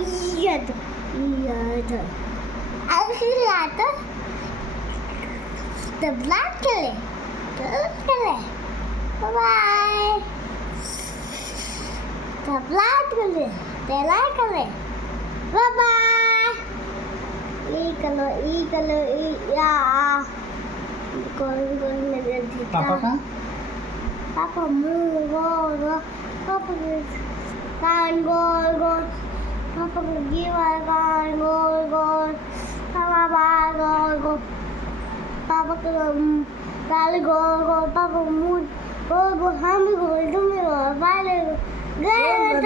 Iyad. Iyad. Ang sinato? The black kali. The black kali. Bye-bye. The black kali. The black kali. Bye-bye. Ikalo, ikalo, iya. Gol nagdita. Papa ka? Papa mo, gol. Papa kan gol. Papa giwa kan gol. Papa gol. Papa kali gol. Papa mood. Gol hami gol. Tumi gol. Bale. Gol.